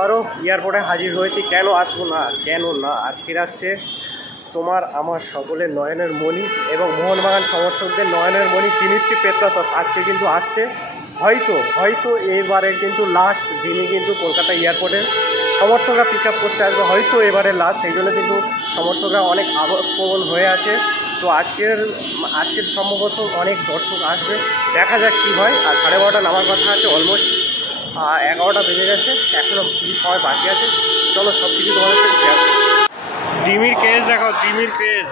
আবারও এয়ারপোর্টে হাজির হয়েছি। কেন আসবো না, কেন না, আজকের আসছে তোমার আমার সকলের নয়নের মণি এবং মোহনবাগান সমর্থকদের নয়নের মণি দিমিত্রি পেত্রাতস আজকে কিন্তু আসছে। হয়তো এবারের কিন্তু লাস্ট দিনই কিন্তু কলকাতা এয়ারপোর্টে সমর্থকরা পিক আপ করতে আসবে, হয়তো এবারে লাস্ট, সেই জন্য কিন্তু সমর্থকরা অনেক আবেগপ্রবণ হয়ে আছে। তো আজকের সম্ভবত অনেক দর্শক আসবে, দেখা যাক কী হয়। আর 12:30 নামার কথা আছে, অলমোস্ট 11টা বেজে গেছে, এখনও কিছু সময় বাকি আছে। চলো সব কিছু তোমাদের সাথে শেয়ার করো। ডিমির ক্রেজ দেখো, ডিমির ক্রেজ।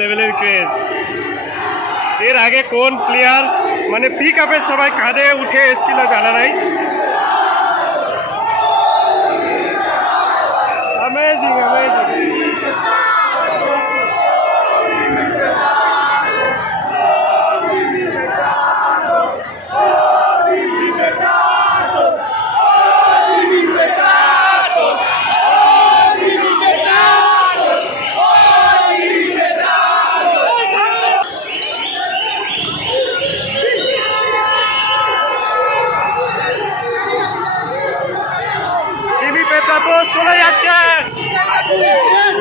লেভেলের ক্রেজ। এর আগে কোন প্লেয়ার মানে পিক আপের সবাই কাঁধে উঠে এসেছিল জানা নাই। Amazing amazing. চলে যাচ্ছে।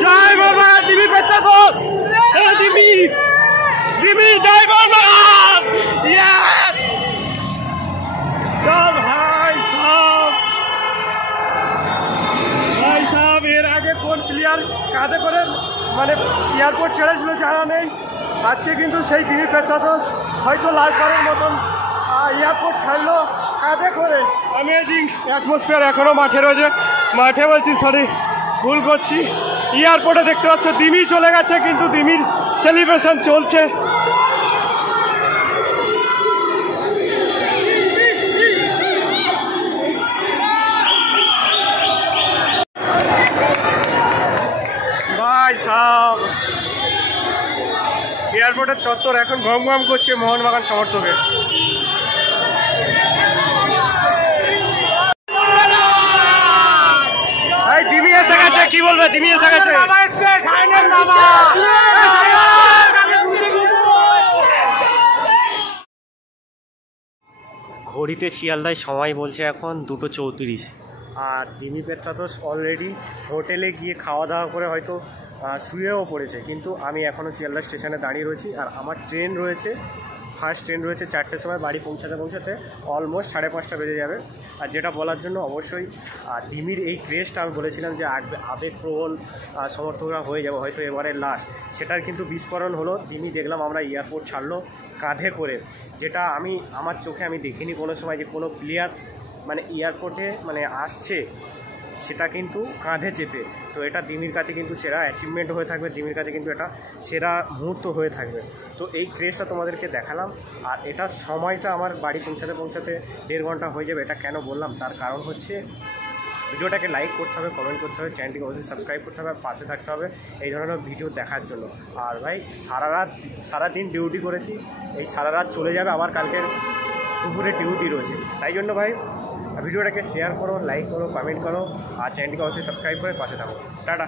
জয় বাবা দিবি পেটটা তো দিবি দিবি জয় বাবা। সব ভাই সব এর আগে কোন প্লেয়ার কাঁধে করে মানে এয়ারপোর্ট ছেড়েছিল জানা নেই। আজকে কিন্তু সেই দিবি পেটটা তো হয়তো লাস্টবারের মতন এয়ারপোর্ট ছাড়লো কাঁধে করে। অ্যামেজিং অ্যাটমসফিয়ার এখনো মাঠে রয়েছে। মাঠে বলছি সরি ভুল করছি। এয়ারপোর্টে দেখতে পাচ্ছ দিমি চলে গেছে কিন্তু দিমির সেলিব্রেশন চলছে। এয়ারপোর্টের চত্বর এখন গম গম করছে মোহনবাগান সমর্থকে। দিমি এসে গেছে, কি বলবে? দিমি এসে গেছে। ঘড়িতে শিয়ালদায় সময় বলছে এখন 2:34, আর দিমি পেত্রাতোস অলরেডি হোটেলে গিয়ে খাওয়া দাওয়া করে হয়তো শুয়েও পড়েছে। কিন্তু আমি এখনও শিয়ালদা স্টেশনে দাঁড়িয়ে রয়েছি, আর আমার ট্রেন রয়েছে, ফার্স্ট ট্রেন রয়েছে 4টের সময়। বাড়ি পৌঁছাতে অলমোস্ট 5:30 বেজে যাবে। আর যেটা বলার জন্য অবশ্যই দিমির এই ক্রেজটা আমি বলেছিলাম যে আবেগপ্রবণ সমর্থকরা হয়ে যাবে হয়তো এবারে লাস্ট, সেটার কিন্তু বিস্ফোরণ হলো। দিমি দেখলাম আমরা এয়ারপোর্ট ছাড়লো কাঁধে করে, যেটা আমার চোখে আমি দেখিনি কোনো সময় যে কোনো প্লেয়ার মানে এয়ারপোর্টে মানে আসছে সেটা কিন্তু কাঁধে চেপে। তো এটা দিমির কাছে কিন্তু সেরা অ্যাচিভমেন্ট হয়ে থাকবে, দিমির কাছে কিন্তু এটা সেরা মুহূর্ত হয়ে থাকবে। তো এই ক্রেজটা তোমাদেরকে দেখালাম, আর এটা সময়টা আমার বাড়ি পৌঁছাতে 1.5 ঘন্টা হয়ে যাবে। এটা কেন বললাম তার কারণ হচ্ছে ভিডিওটাকে লাইক করতে হবে, কমেন্ট করতে হবে, চ্যানেলটিকে অবশ্যই সাবস্ক্রাইব করতে হবে, আর পাশে থাকতে হবে এই ধরনের ভিডিও দেখার জন্য। আর ভাই সারাদিন ডিউটি করেছি, এই সারা রাত চলে যাবে, আবার কালকের দুপুরে ডিউটি রয়েছে। তাই জন্য ভাই ভিডিওটাকে শেয়ার করো, লাইক করো, কমেন্ট করো, আর চ্যানেলটিকে অবশ্যই সাবস্ক্রাইব করে পাশে থাকো। টাটা।